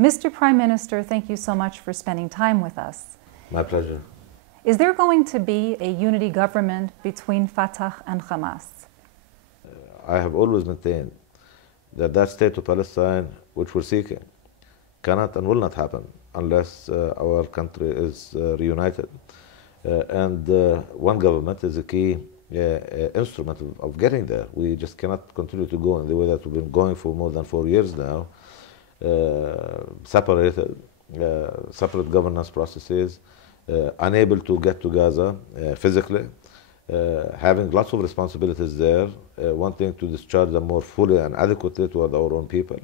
Mr. Prime Minister, thank you so much for spending time with us. My pleasure. Is there going to be a unity government between Fatah and Hamas? I have always maintained that that state of Palestine, which we're seeking, cannot and will not happen unless our country is reunited. And one government is a key instrument of getting there. We just cannot continue to go in the way that we've been going for more than 4 years now, separated, separate governance processes, unable to get to Gaza physically, having lots of responsibilities there, wanting to discharge them more fully and adequately toward our own people.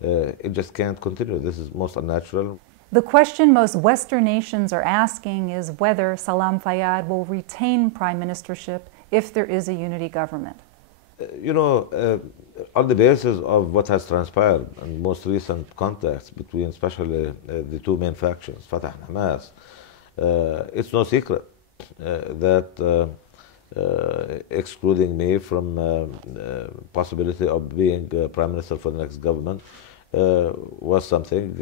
It just can't continue. This is most unnatural. The question most Western nations are asking is whether Salam Fayyad will retain prime ministership if there is a unity government. You know, on the basis of what has transpired in most recent contacts between especially the two main factions, Fatah and Hamas, it's no secret that excluding me from possibility of being prime minister for the next government was something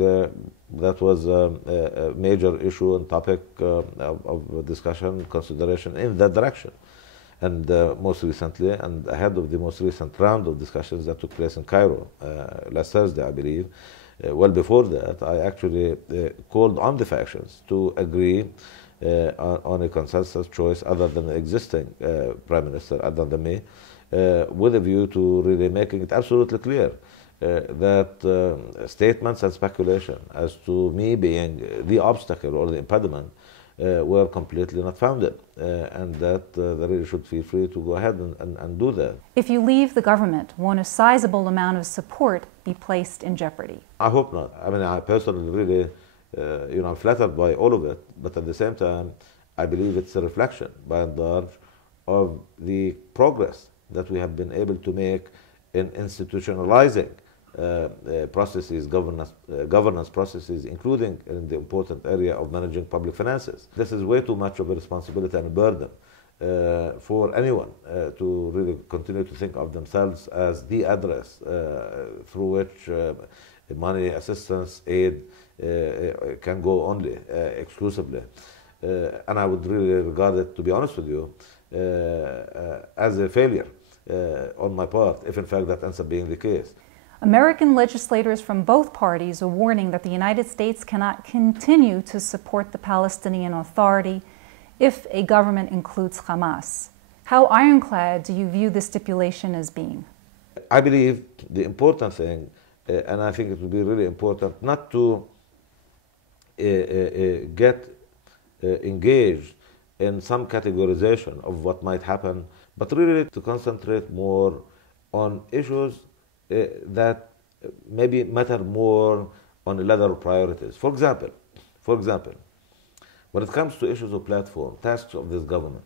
that was a major issue and topic of discussion, consideration in that direction. And most recently, and ahead of the most recent round of discussions that took place in Cairo last Thursday, I believe, well before that, I actually called on the factions to agree on a consensus choice other than the existing prime minister, other than me, with a view to really making it absolutely clear that statements and speculation as to me being the obstacle or the impediment were completely not founded, and that they really should feel free to go ahead and do that. If you leave the government, won't a sizable amount of support be placed in jeopardy? I hope not. I mean, I personally really, I'm flattered by all of it, but at the same time, I believe it's a reflection, by and large, of the progress that we have been able to make in institutionalizing processes, governance processes, including in the important area of managing public finances. This is way too much of a responsibility and a burden for anyone to really continue to think of themselves as the address through which money, assistance, aid can go only, exclusively. And I would really regard it, to be honest with you, as a failure on my part, if in fact that ends up being the case. American legislators from both parties are warning that the United States cannot continue to support the Palestinian Authority if a government includes Hamas. How ironclad do you view this stipulation as being? I believe the important thing, and I think it would be really important, not to get engaged in some categorization of what might happen, but really to concentrate more on issues that maybe matter more on a ladder of priorities. For example, when it comes to issues of platform, tasks of this government,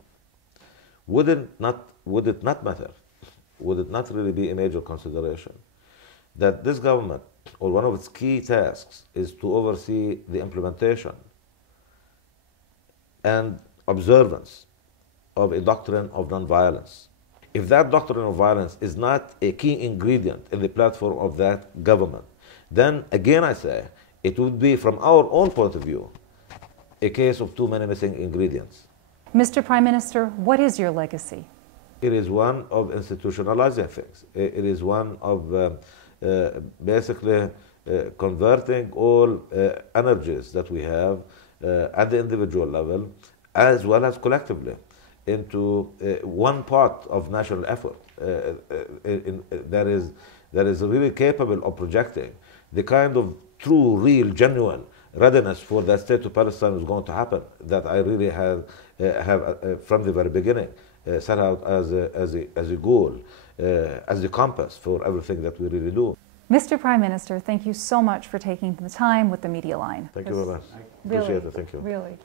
would it not matter, would it not really be a major consideration that this government, or one of its key tasks, is to oversee the implementation and observance of a doctrine of nonviolence? If that doctrine of violence is not a key ingredient in the platform of that government, then again I say, it would be, from our own point of view, a case of too many missing ingredients. Mr. Prime Minister, what is your legacy? It is one of institutionalizing things. It is one of basically converting all energies that we have at the individual level, as well as collectively, into one part of national effort that is really capable of projecting the kind of true, real, genuine readiness for that state of Palestine is going to happen, that I really have from the very beginning set out as a goal, as the compass for everything that we really do. Mr. Prime Minister, thank you so much for taking the time with the Media Line. Thank you very much. Really, appreciate it. Thank you. Really.